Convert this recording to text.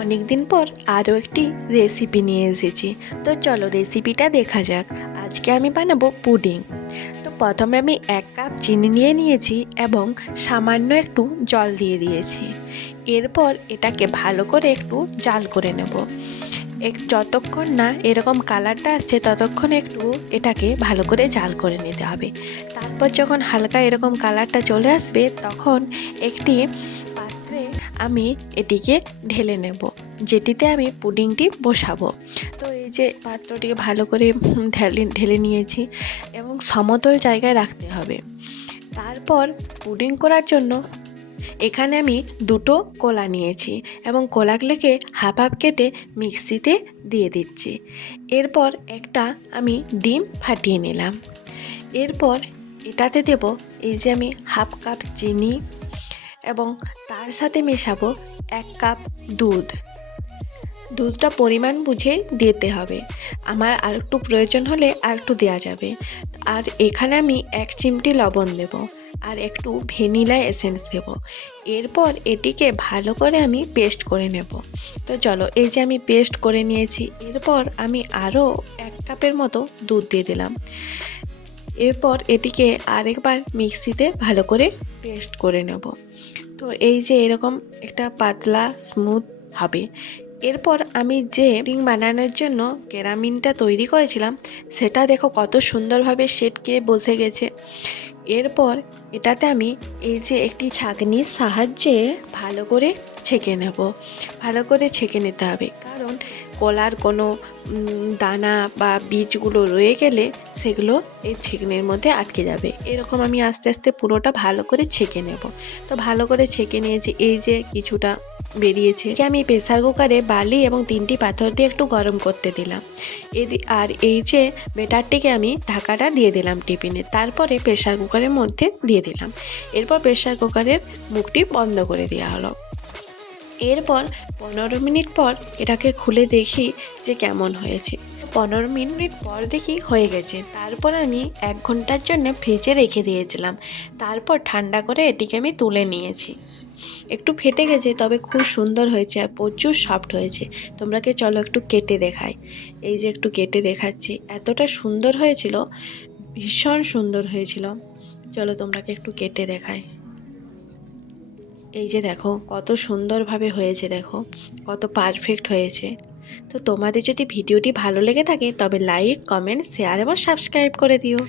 অনেক দিন পর আরও একটি রেসিপি নিয়ে এসেছি। তো চলো রেসিপিটা দেখা যাক। আজকে আমি বানাবো পুডিং। তো প্রথমে আমি 1 কাপ চিনি নিয়ে নিয়েছি এবং সামান্য একটু জল দিয়ে দিয়েছি। এরপর এটাকে ভালো করে একটু জাল করে নেব। যতক্ষণ না এরকম কালারটা আসছে ততক্ষণ একটু এটাকে ভালো করে জাল করে নিতে হবে। তারপর যখন হালকা এরকম কালারটা চলে আসবে তখন একটি পাত্রে আমি এটিকে ঢেলে নেব, যেটিতে আমি পুডিংটি বসাবো। তো এই যে পাত্রটিকে ভালো করে ঢেলে নিয়েছি এবং সমতল জায়গায় রাখতে হবে। তারপর পুডিং করার জন্য এখানে আমি 2টো কলা নিয়েছি এবং কলাগুলোকে হাফ হাফ কেটে মিক্সিতে দিয়ে দিচ্ছি। এরপর একটা আমি ডিম ফাটিয়ে নিলাম। এরপর এটাতে দেব এই যে আমি হাফ কাপ চিনি এবং তার সাথে মেশাবো 1 কাপ দুধ। দুধটা পরিমাণ বুঝে দিতে হবে, আমার আর একটু প্রয়োজন হলে আর একটু দেওয়া যাবে। আর এখানে আমি 1 চিমটি লবণ দেব আর একটু ভ্যানিলা এসেন্স দেব। এরপর এটিকে ভালো করে আমি পেস্ট করে নেব। তো চলো এই যে আমি পেস্ট করে নিয়েছি। এরপর আমি আরও 1 কাপের মতো দুধ দিয়ে দিলাম। এরপর এটিকে আরেকবার মিক্সিতে ভালো করে পেস্ট করে নেব। তো এই যে এরকম একটা পাতলা স্মুথ হবে। এরপর আমি যে পুডিং বানানোর জন্য কেরামিনটা তৈরি করেছিলাম সেটা দেখো কত সুন্দরভাবে সেটকে বসে গেছে। এরপর এটাতে আমি এই যে একটি ছাঁকনির সাহায্যে ভালো করে ছেঁকে নেব। ভালো করে ছেঁকে নিতে হবে, কারণ কলার কোনো দানা বা বীজগুলো রয়ে গেলে সেগুলো এই ছেঁকনির মধ্যে আটকে যাবে। এরকম আমি আস্তে আস্তে পুরোটা ভালো করে ছেঁকে নেব। তো ভালো করে ছেঁকে নিয়েছি, এই যে কিছুটা বেরিয়েছে। আমি প্রেসার কুকারে বালি এবং 3টি পাথর দিয়ে একটু গরম করতে দিলাম। আর এই যে বেটারটিকে আমি ঢাকাটা দিয়ে দিলাম টিফিনে, তারপরে প্রেসার কুকারের মধ্যে দিয়ে দিলাম। এরপর প্রেসার কুকারের মুখটি বন্ধ করে দেওয়া হলো। এরপর 15 মিনিট পর এটাকে খুলে দেখি যে কেমন হয়েছে। 15 মিনিট পর দেখি হয়ে গেছে। তারপর আমি 1 ঘন্টার জন্য ফ্রিজে রেখে দিয়েছিলাম। তারপর ঠান্ডা করে এটিকে আমি তুলে নিয়েছি। একটু ফেটে গেছে, তবে খুব সুন্দর হয়েছে আর প্রচুর সফট হয়েছে। তোমরাকে চলো একটু কেটে দেখাই। এই যে একটু কেটে দেখাচ্ছি, এতটা সুন্দর হয়েছিল, ভীষণ সুন্দর হয়েছিল। চলো তোমরাকে একটু কেটে দেখাই। এই যে দেখো কত সুন্দরভাবে হয়েছে, দেখো কত পারফেক্ট হয়েছে। তো তোমাদের যদি ভিডিওটি ভালো লেগে থাকে তবে লাইক, কমেন্ট, শেয়ার এবং সাবস্ক্রাইব করে দিও।